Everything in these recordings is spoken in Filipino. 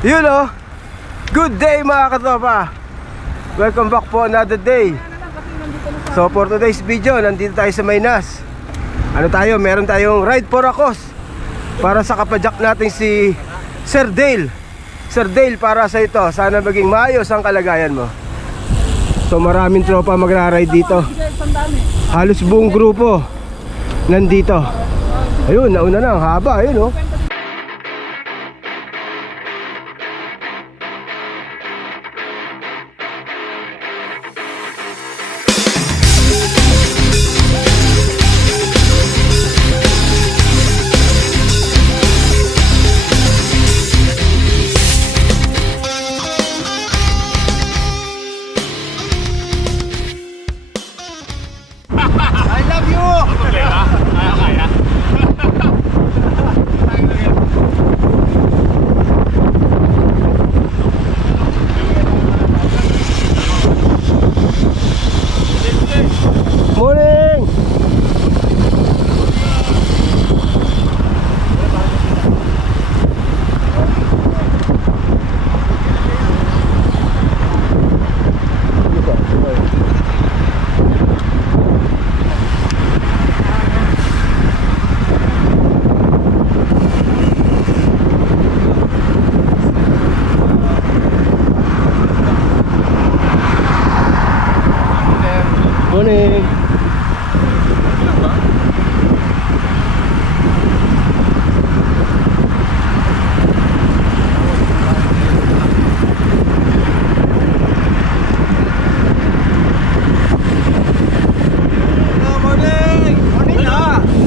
Yun o. Good day mga katropa. Welcome back po another day. So for today's video, nandito tayo sa Maynas. Ano tayo? Meron tayong ride for a cause para sa kapadyak natin si Sir Dale. Sir Dale, para sa ito, sana maging maayos ang kalagayan mo. So maraming tropa magra-ride dito. Halos buong grupo nandito. Ayun, nauna na, ang haba, ayun oh. I love you! Kaya.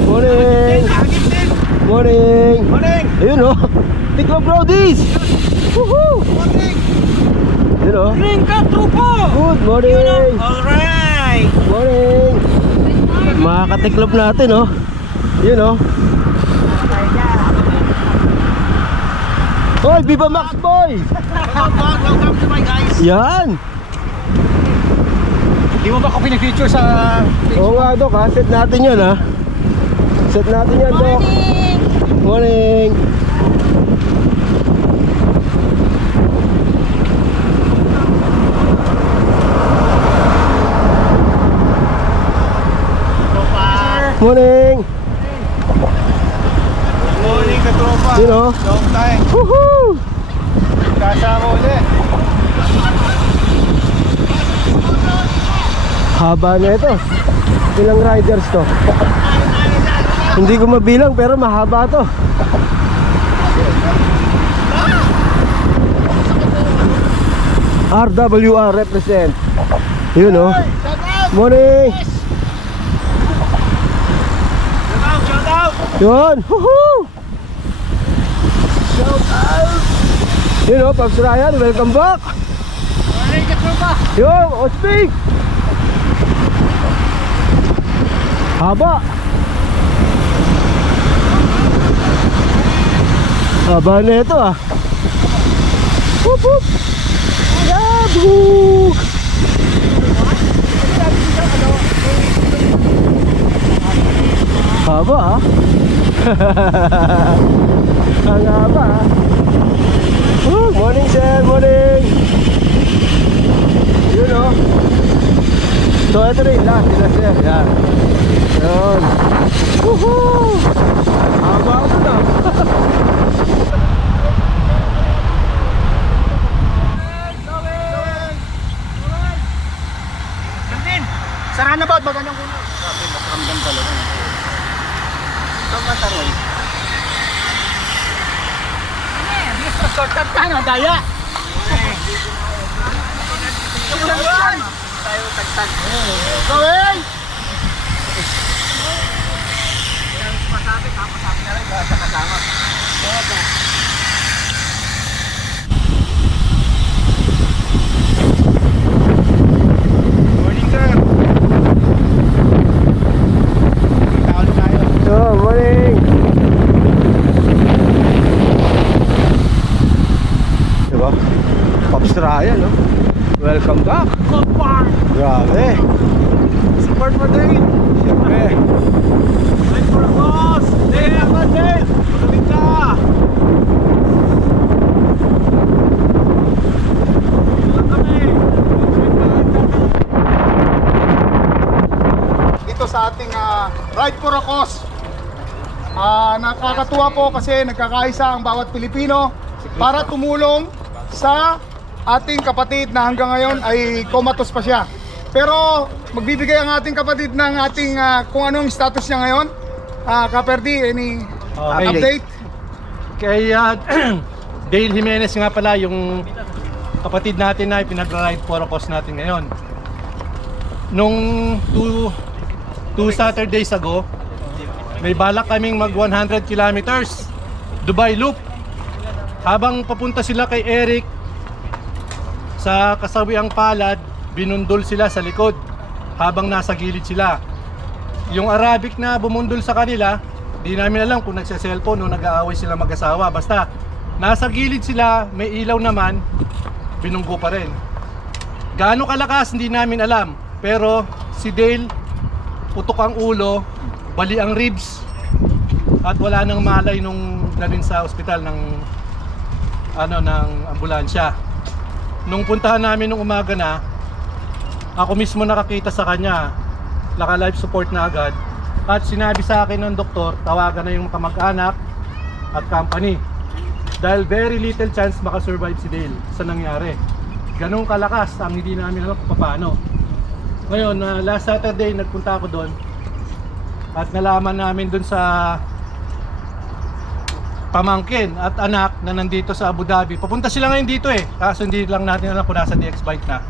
Morning! Morning! Morning! Ayun oh! Tikman Brodies! Woohoo! Ayun oh! Morning ka, trupo! Good morning! Alright! Morning! Mga katiklop natin oh! Yun oh! Hoy! Viva Max Boy! Welcome to my guys! Yan! Di mo ba ako pinag-feature sa... Oo nga Dok ha! Set natin yan ha! Set natin yan Dok! Morning! Morning! Morning ka, tropa! Yun oh! Long time! Woohoo! Kasama ulit! Haba na ito. Ilang riders to? Hindi ko mabilang pero mahaba to. RWR represent. Yun oh. Morning. Shout out! Yun. Woohoo. Shout out! Yun oh, Pops Ryan, welcome back. Morning ka, tropa! Yun, Ospig. Haba. Haba na ito ah. Hup hup. Yabug. Haba ah. Ang haba ah. Morning sir, morning. Yun oh. So ito rin, last sir. Yan. Yun. Woohoo! Haba ako na. Sa runabout, magandang kuno. Sabi, makaramdam talaga. Ito mataroy. Shortcut ka na, daya! Tayo tagtag. Gawin! Masabi na rin sa kasama. Morning sir! So, morning. Diba? Pops Ryan, no? Welcome back. Grabe. Support mo din! Siyempre. Wait for a boss! Day! Magaling ka! Ride for a Cause. Nakakatuwa po kasi nagkakaisa ang bawat Pilipino para tumulong sa ating kapatid na hanggang ngayon ay comatose pa siya. Pero magbibigay ang ating kapatid ng ating kung anong status niya ngayon. Kaperdi, any update? Kay Dale Jimenez nga pala, yung kapatid natin na pinag-ride for a cause natin ngayon. Nung 2 Saturdays ago, may balak kaming mag 100 kilometers Dubai Loop. Habang papunta sila kay Eric sa kasawiang palad, binundol sila sa likod habang nasa gilid sila. Yung Arabic na bumundol sa kanila, di namin alam kung nagse-cellphone o nag-aaway sila mag-asawa. Basta nasa gilid sila, may ilaw naman, binunggo pa rin. Gaano kalakas hindi namin alam, pero si Dale putok ang ulo, bali ang ribs, at wala nang malay nung dalhin sa ospital ng ambulansya. Nung puntahan namin nung umaga na, ako mismo nakakita sa kanya, naka-life support na agad, at sinabi sa akin ng doktor, tawagan na yung kamag-anak at company dahil very little chance makasurvive si Dale sa nangyari. Ganong kalakas ang hindi namin alam kung paano. Ngayon, last Saturday nagpunta ako doon at nalaman namin doon sa pamangkin at anak na nandito sa Abu Dhabi. Papunta sila ngayon dito kaso hindi lang natin alam kung nasa DX bike na.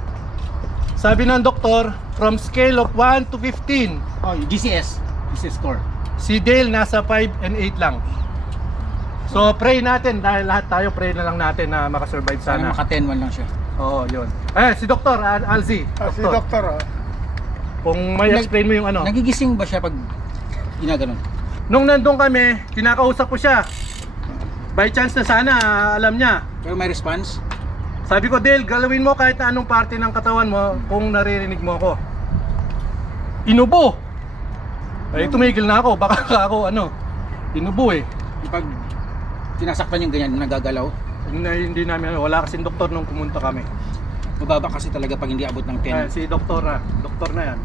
Sabi ng doktor, from scale of 1 to 15, GCS score. si Dale nasa 5 and 8 lang. So pray natin, dahil lahat tayo pray na lang natin na makasurvive sana. Maka 10-1 lang siya. Oo, yun. Si Dr. Alzi. Si Doktor. Kung may explain mo yung ano. Nagigising ba siya pag ginaganon? Nung nandun kami, kinakausap ko siya. By chance na sana, alam niya. Pero may response? Sabi ko, Dale, galawin mo kahit na anong parte ng katawan mo kung naririnig mo ako. Inubo! Ay, tumigil na ako. Baka ako, inubo Pag sinasaktan yung ganyan, nagagalaw, Hindi namin, wala kasing doktor nung pumunta kami. mababa kasi talaga pag hindi abot ng 10. Si doktor na yan.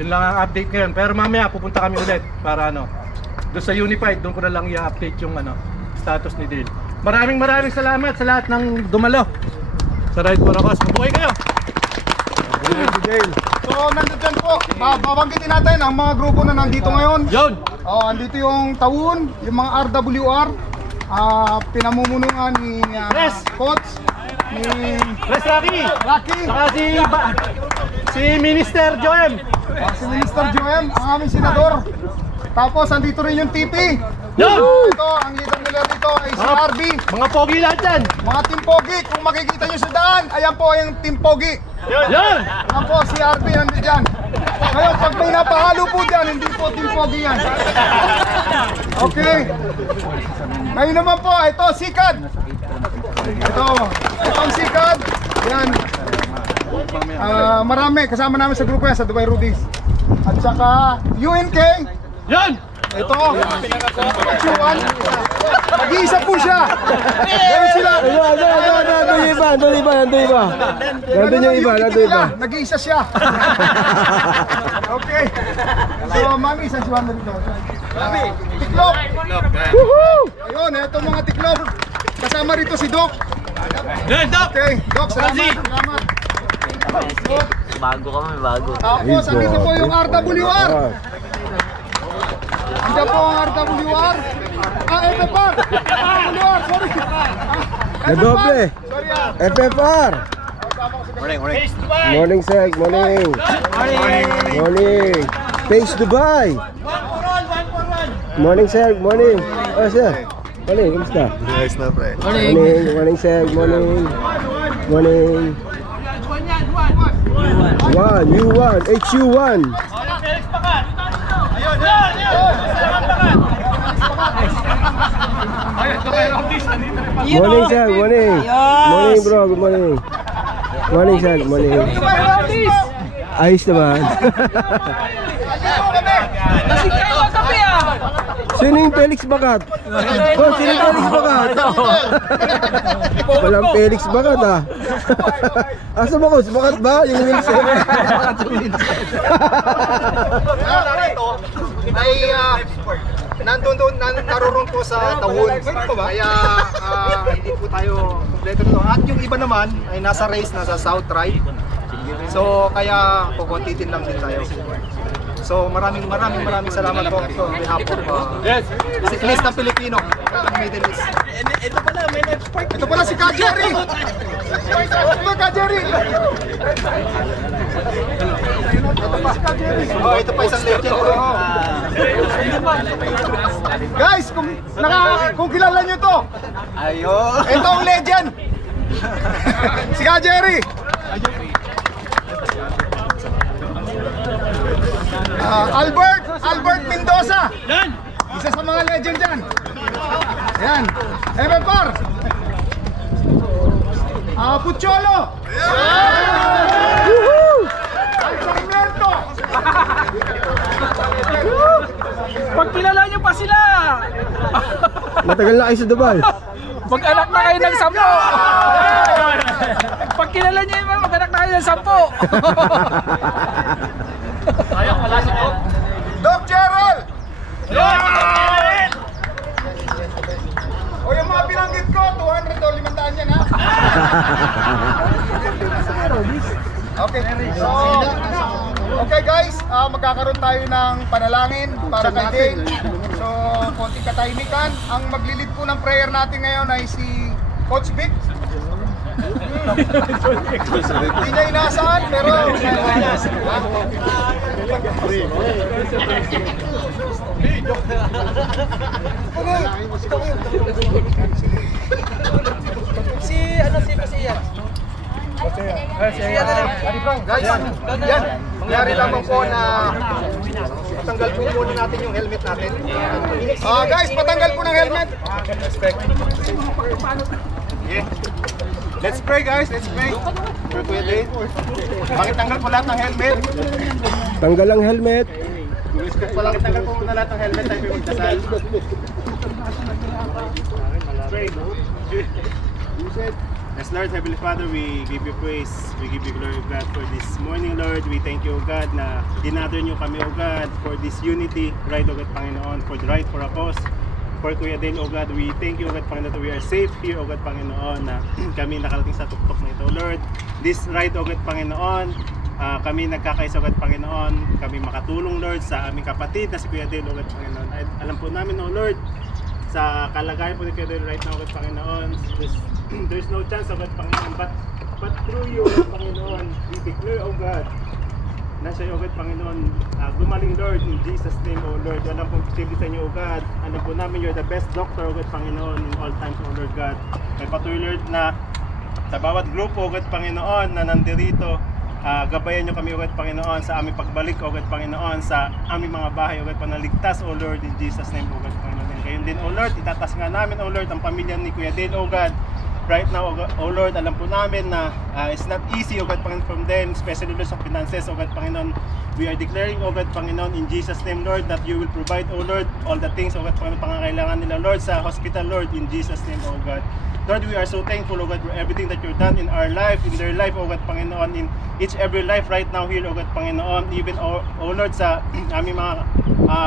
Yun lang ang update ngayon. Pero mamaya pupunta kami ulit para doon sa Unified, doon ko na lang i-update yung status ni Dale. Maraming salamat sa lahat ng dumalo sa Ride for a Cause. Mabuhay kayo! So nandito po, babanggitin natin ang mga grupo na nandito ngayon. Yun! Andito yung Taun, yung mga RWR, pinamumunuan ni Coach, ni Press Rocky! Rocky, Saka si Minister Joem! si Minister Joem, ang aming senador. Tapos andito rin yung TP. Yun! Ito, ang leader nila dito ay si RB. Mga pogi lahat dyan! Mga Team Pogi, kung makikita nyo sa daan, ayan po yung Team Pogi. Yun! Ayan po, si RB nandito dyan. Ngayon, pag may napahalo po dyan, hindi po Team Pogi yan. Okay. Ngayon naman po, ito, Sikad. Itong Sikad. Yan. Marami, kasama namin sa grupo yan, sa Dubai Rudies. At saka, UNK. Yun! Ito, Chuan. Mag-iisa po siya. Ganun sila. Nandun yung iba. Nag-iisa siya. Okay. So, mami, isang siwan na dito. Tiklop. Ayun, itong mga tiklop. Kasama rito si Doc. Doc! Okay, Doc, salamat. Bago. Tapos, andito po yung RWR. Andito po ang RWR. FFR. RWR, sorry. Nadoble. Sorry FFR. Morning, sir. Morning. Face Dubai. Morning, sir. Morning. Sir. Morning, kamusta? Nice na pre. Morning, sir. Morning. U1, HU1. Morning, sir. Morning, bro. Good morning. Morning, sir. Morning. Ayos naman. Sino yung Felix Bagat? Sino yung Felix Bagat? Walang Felix Bakat ah. Asa ba ko? Bakat ba? Yung Wilson. Narito ay naroon po sa Tawon. Kaya hindi po tayo kompleto nito. At yung iba naman ay nasa race, nasa South Ride. So kaya kukuntitin lang din tayo. So maraming salamat po sa behalf of Siklista Pilipino ng Middle East. Ito pala si Ka Jerry! Ito Ka Jerry! Oh, ito pa isang legend. Guys, kung kilala nyo to, ito ang legend. Si Ka Jerry. Albert Mendoza. Isa sa mga legend dyan. Yan. Evan Pucholo. Al Sarmiento. Pagkilala nyo pa sila! Matagal na kayo sa Dubai. Mag-anak na kayo ng 10! Pagkilala nyo yun, mag-anak na kayo ng 10! Doc Gerald. O yung mga binanggit ko, 200 o 500 yan ha. Okay guys, magkakaroon tayo ng panalangin para kay Dale. So, konting katahimikan. Ang maglilid po ng prayer natin ngayon ay si Coach Vic. Hindi niya inaasahan, pero guys, yan. Mangyari lamang po na patanggal po muna natin yung helmet natin. Guys, patanggal po ng helmet. Yeah. Let's pray guys, let's pray. For Kuya Dave. Bakit tanggal po lahat ng helmet? Tanggal ang helmet. Bakit tanggal po muna lahat ng helmet tayo magdasal? Pray. Yes, Lord, Heavenly Father, we give you praise. We give you glory, God, for this morning, Lord. We thank you, O God, na dinather niyo kami, O God, for this unity, right, O God, Panginoon, for the right for a cause. For Kuya Dale, O God, we thank you, O God, Panginoon, that we are safe here, O God, Panginoon, na kami nakarating sa tuktok na ito, Lord. This right, O God, Panginoon, kami nagkakaisa, O God, Panginoon, kami makatulong, Lord, sa aming kapatid na si Kuya Dale, O God, Panginoon. At alam po namin, O Lord, sa kalagayan po ni Kuya Dale right now, O God, Panginoon, there's no chance, O God, Panginoon, but through you, O God, Panginoon, we declare, O God, na siya, O God, Panginoon, gumaling, Lord, in Jesus' name, O Lord. Alam pong posible sa inyo, O God. Alam po namin, you're the best doctor, O God, Panginoon, in all times, O Lord God. May patuloy, Lord, na sa bawat grupo, O God, Panginoon, na nandirito, gabayan nyo kami, O God, Panginoon, sa aming pagbalik, O God, Panginoon, sa aming mga bahay, O God, panaligtas, O Lord, in Jesus' name, O God, Panginoon. And gayon din, O Lord, itatas nga namin, O Lord, ang pamilya ni Kuya Dale, O God. Right now, O Lord, alam po namin na it's not easy, O God, Panginoon, from them, especially Lord, sa finances, O God, Panginoon. We are declaring, O God, Panginoon, in Jesus' name, Lord, that you will provide, O Lord, all the things, O God, Panginoon, pangangailangan nila, Lord, sa hospital, Lord, in Jesus' name, O God. Lord, we are so thankful, O God, for everything that you've done in our life, in their life, O God, Panginoon, in each every life right now here, O God, Panginoon, even, O Lord, sa aming mga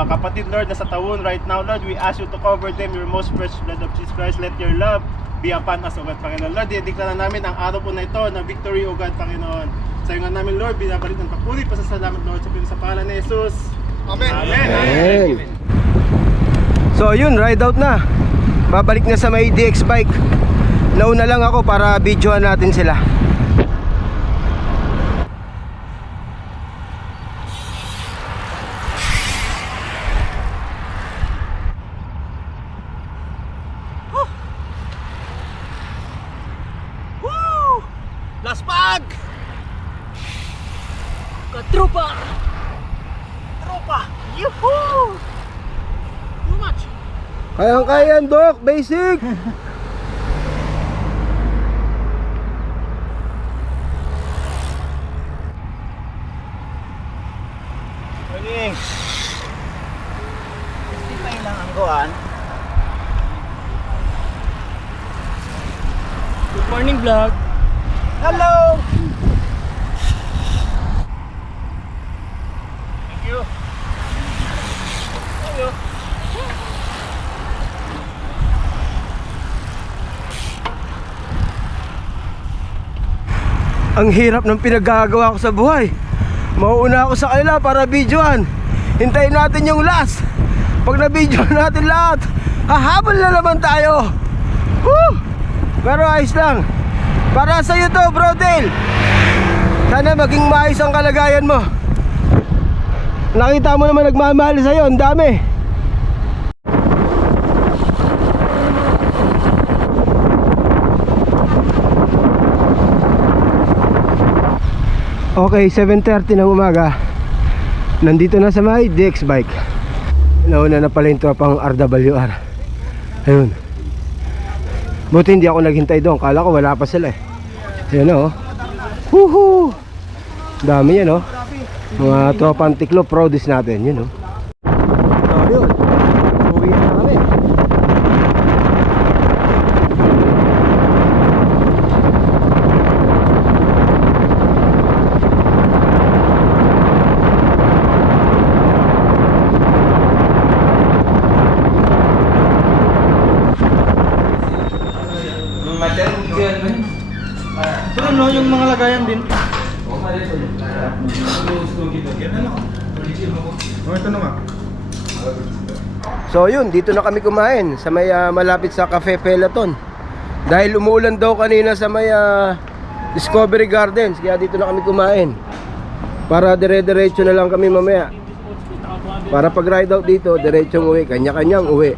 kapatid, Lord, na sa Tawon right now, Lord, we ask you to cover them, your most precious blood of Jesus Christ. Let your love be upon us, O God, Panginoon. Lord, didiklara namin ang araw po na ito na victory, O God, Panginoon. Sa iyo nga namin, Lord, binabalik ng papuri, pasasalamat, Lord, sa pangalan ni Jesus. Amen. Amen. Amen. So yun, ride out na. Babalik na sa may DX bike. Nauna lang ako para videoan natin sila. Laspag! Katrupa! Tropa! Yuhuu! Too much! Kayang-kaya yan, Doc. Basic. Morning. 55 lang ang goan. Good Morning vlog. Hello! Thank you. Thank you. Ang hirap ng pinaggagawa ko sa buhay. Mauuna ako sa kanila para videoan. Hintayin natin yung last. Pag na-video natin lahat, hahabol na naman tayo. Woo! Pero ayos lang. Para sa iyo to, Bro Dale. Sana maging maayos ang kalagayan mo. Nakita mo naman nagmamahal sa'yo, ang dami. Okay, 7:30 ng umaga. Nandito na sa may DX bike. Nauna na pala yung tropang RWR. Ayun. Buti hindi ako naghintay doon. Kala ko wala pa sila eh. Ayan o. Woohoo! Dami yan o. Mga tropang tiklo, produce natin. Yun o. So yun. Uwi na kami. Pero no, yung mga lagayan din. So yun, dito na kami kumain sa may malapit sa Cafe Peloton. Dahil umuulan daw kanina sa may Discovery Gardens, kaya dito na kami kumain. Para dire-diretso na lang kami mamaya. Para pag ride out dito, diretsong uwi, kanya-kanyang uwi.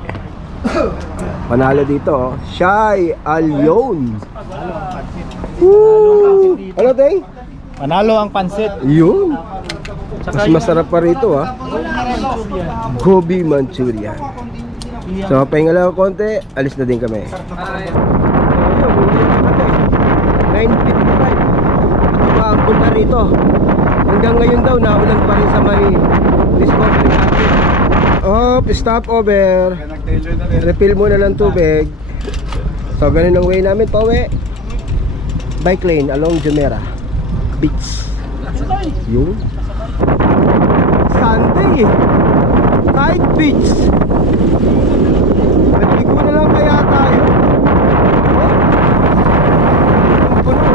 Panalo dito, oh. Shy Alyon. Woo! Ano, Teng? Panalo ang pansit. Yun. Mas masarap pa rito, ha. Gobi Manchurian. So, pahinga lang ako konti, alis na din kami. 9:55. Maambon na rito. Hanggang ngayon daw, naulan pa rin sa may Discovery Garden. Oh, stop over. Refill muna ng tubig. So, ganun ang way namin pa uwi. Bike lane along Jumeirah Beach. Yun. Sunday. Night beach. Naligo na lang kaya tayo. Oh. Ang puno.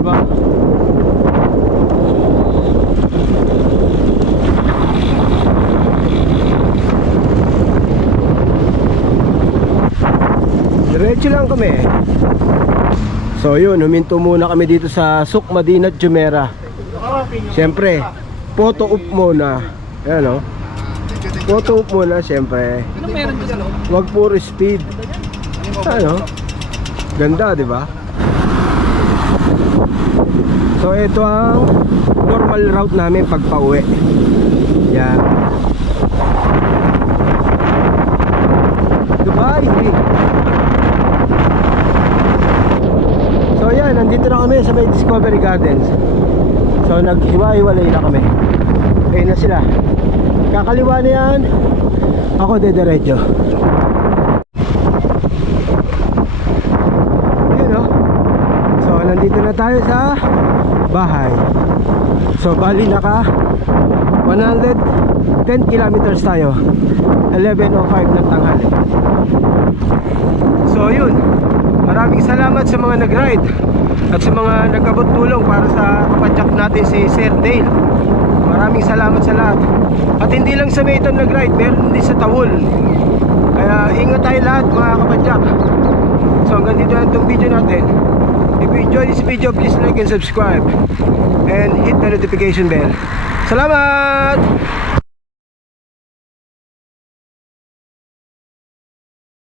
Diba? Diretso lang kami. So yun, huminto muna kami dito sa Souk Madinat Jumeirah. Siyempre, photo op muna. Ayan o. Photo op muna, siyempre. Huwag puro speed. Ano? Ganda, di ba? So ito ang normal route namin pag pauwi. Yan. Dubai. So yan, nandito na kami sa may Discovery Gardens. So naghiwa-hiwalay na kami. Ayun na sila. Kakaliwa na yan. Ako dediretso. Ayun o. So nandito na tayo sa bahay. So bali naka 110 kilometers tayo. 11:05 ng tanghali. So yun, maraming salamat sa mga nag-ride at sa mga nag-abot tulong para sa kapadyak natin si Sir Dale. Maraming salamat sa lahat. At hindi lang sa Mayton nag-ride, meron din sa Tawul. Kaya ingat tayo lahat mga kapadyak. So hanggang dito na itong video natin. If you enjoyed this video, please like and subscribe and hit the notification bell. Salamat!